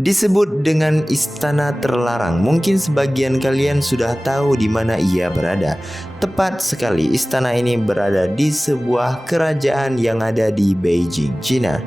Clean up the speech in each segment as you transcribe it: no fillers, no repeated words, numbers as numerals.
Disebut dengan istana terlarang. Mungkin sebagian kalian sudah tahu di mana ia berada. Tepat sekali, istana ini berada di sebuah kerajaan yang ada di Beijing, Cina.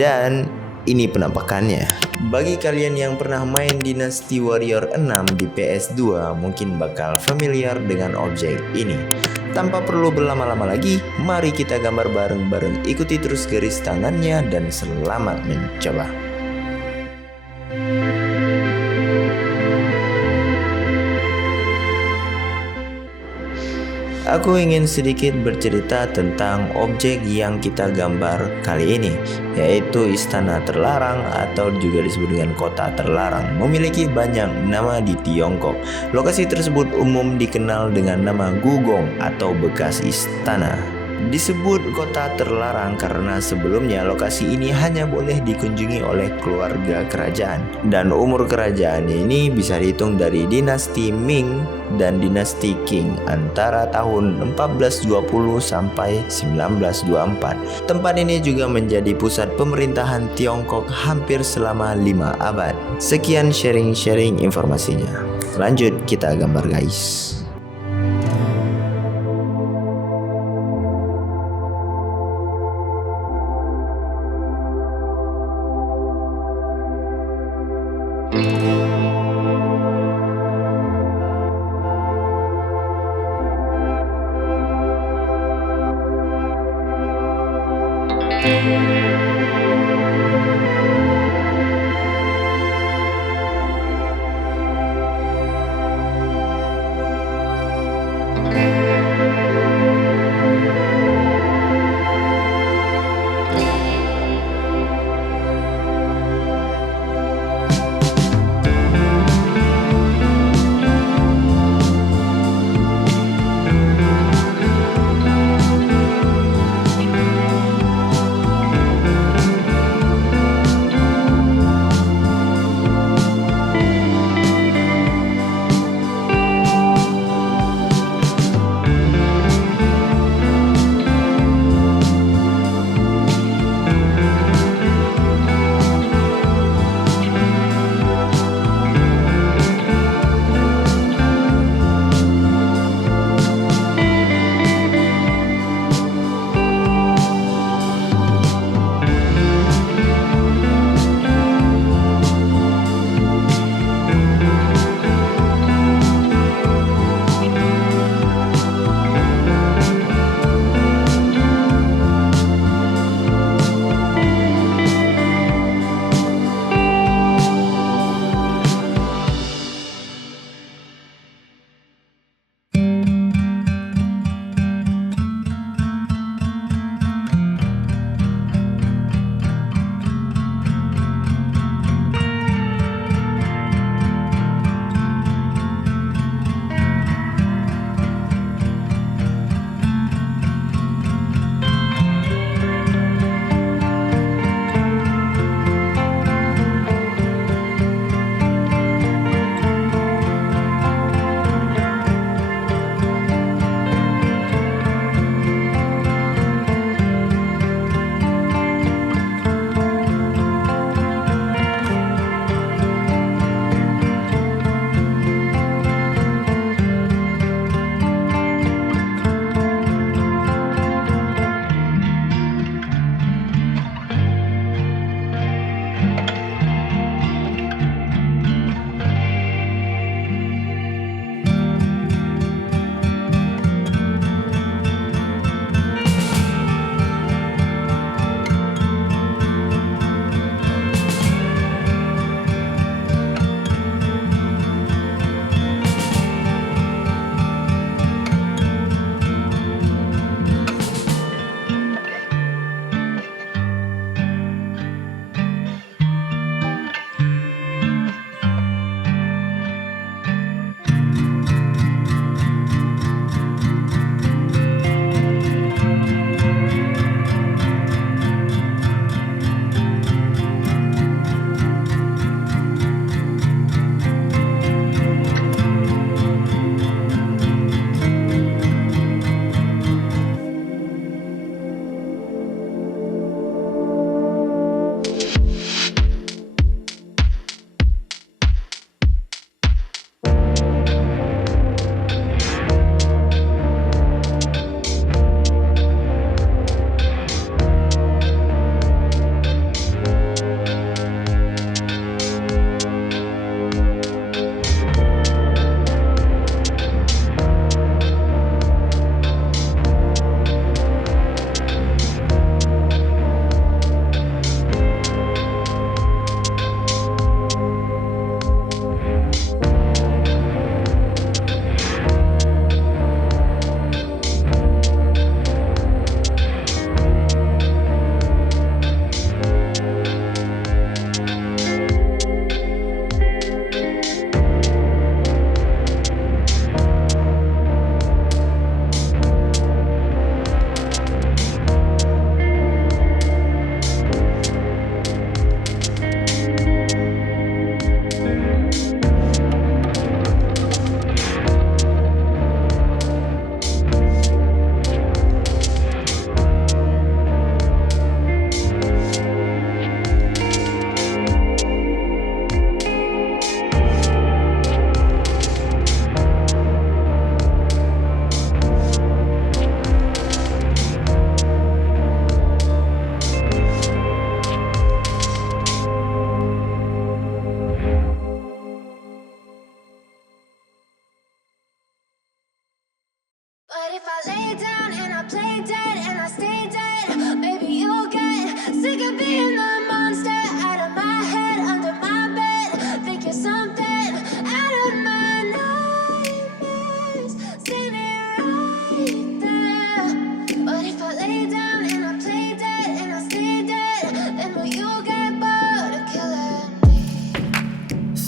Dan ini penampakannya. Bagi kalian yang pernah main Dynasty Warrior 6 di PS2, mungkin bakal familiar dengan objek ini. Tanpa perlu berlama-lama lagi, mari kita gambar bareng-bareng. Ikuti terus garis tangannya dan selamat mencoba. Aku ingin sedikit bercerita tentang objek yang kita gambar kali ini, yaitu Istana Terlarang atau juga disebut dengan Kota Terlarang. Memiliki banyak nama di Tiongkok. Lokasi tersebut umum dikenal dengan nama Gugong atau bekas istana. Disebut kota terlarang karena sebelumnya lokasi ini hanya boleh dikunjungi oleh keluarga kerajaan. Dan umur kerajaan ini bisa dihitung dari dinasti Ming dan dinasti Qing antara tahun 1420 sampai 1924. Tempat ini juga menjadi pusat pemerintahan Tiongkok hampir selama 5 abad. Sekian sharing-sharing informasinya. Lanjut kita gambar guys.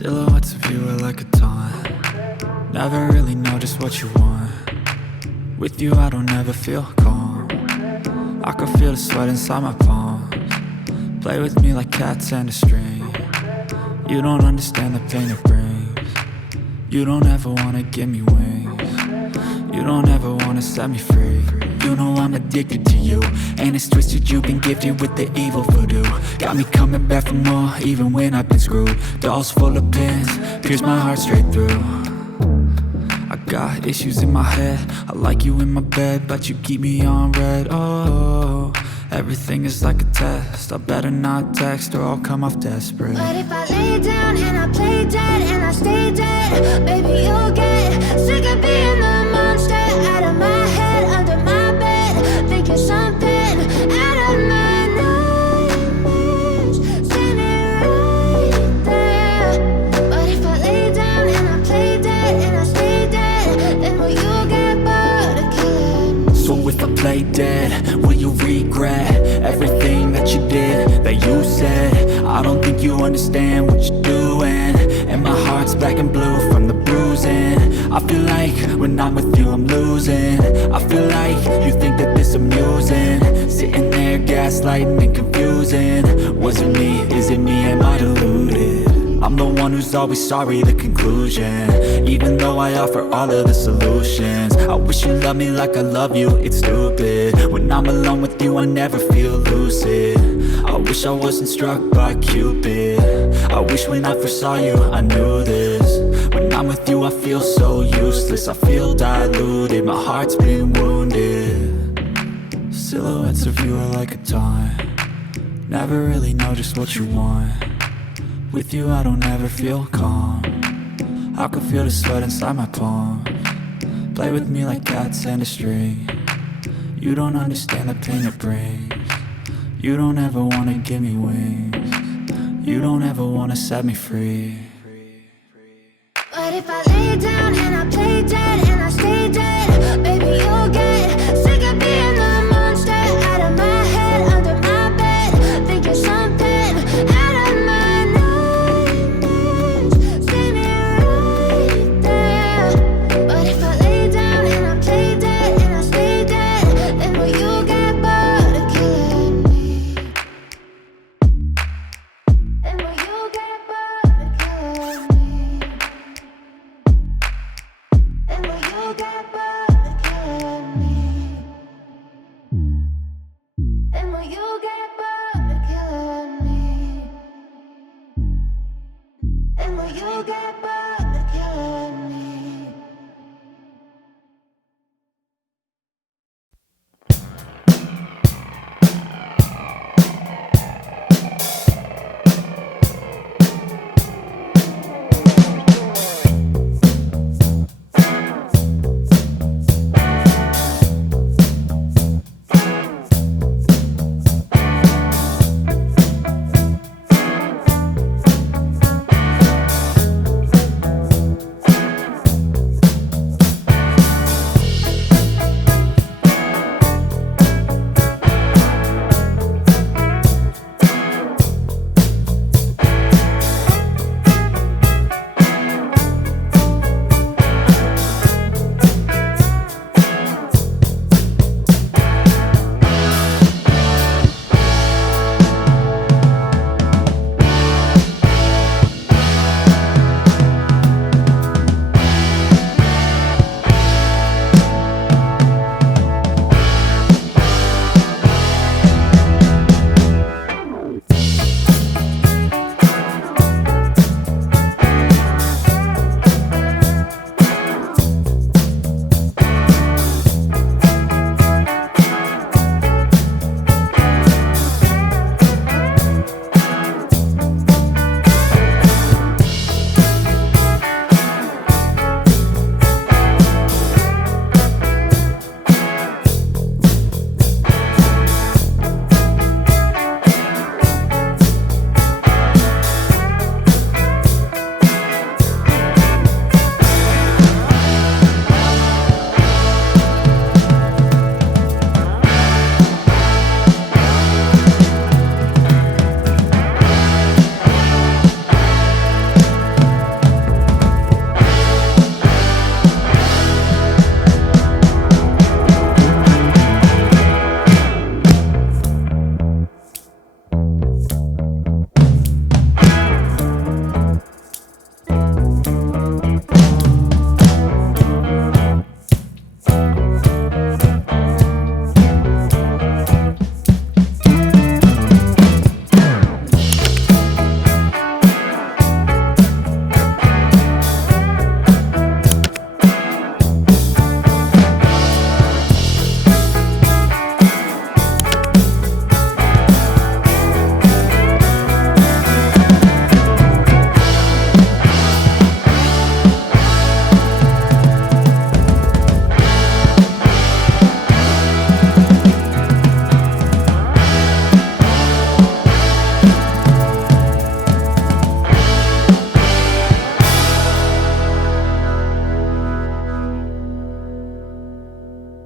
Silhouettes of you are like a taunt. Never really know just what you want. With you I don't ever feel calm. I can feel the sweat inside my palms. Play with me like cats and a string. You don't understand the pain it brings. You don't ever wanna give me wings. You don't ever wanna set me free. You know I'm addicted to you, and it's twisted, you've been gifted with the evil voodoo. Got me coming back for more, even when I've been screwed. Dolls full of pins, pierce my heart straight through. I got issues in my head, I like you in my bed, but you keep me on red. Oh, everything is like a test, I better not text or I'll come off desperate. But if I lay down and I play dead and I stay dead, baby you'll get sick of being the monster out of my head, under my bed, thinking something out of my nightmares, standing right there. But if I lay down and I play dead and I stay dead, then will you get bored of killing me? So if I play dead, will you regret everything that you did, that you said? I don't think you understand what you're doing, and my heart's black and blue from the bruising. I feel like when I'm with you I'm losing. I feel like you think that this amusing, sitting there gaslighting and confusing. Was it me? Is it me? Am I deluded? I'm the one who's always sorry, the conclusion, even though I offer all of the solutions. I wish you loved me like I love you, it's stupid. When I'm alone with you I never feel lucid. I wish I wasn't struck by Cupid. I wish when I first saw you I knew this. When I'm with you I feel so useless, I feel diluted, my heart's been wounded. Silhouettes of you are like a taunt. Never really know just what you want. With you I don't ever feel calm. I can feel the sweat inside my palms. Play with me like cats and a string. You don't understand the pain it brings. You don't ever wanna give me wings. You don't ever wanna set me free. But if I lay down and I play dead and I stay dead, baby you'll get sick of being the monster out of my head, under my bed, thinking something out of my nightmares, standing right there. But if I lay down and I play dead and I stay dead, then will you get bored of killing me? Then will you get bored of killing me? And will you get bored of killing me? And will you get bored of killing me? And will you get bored?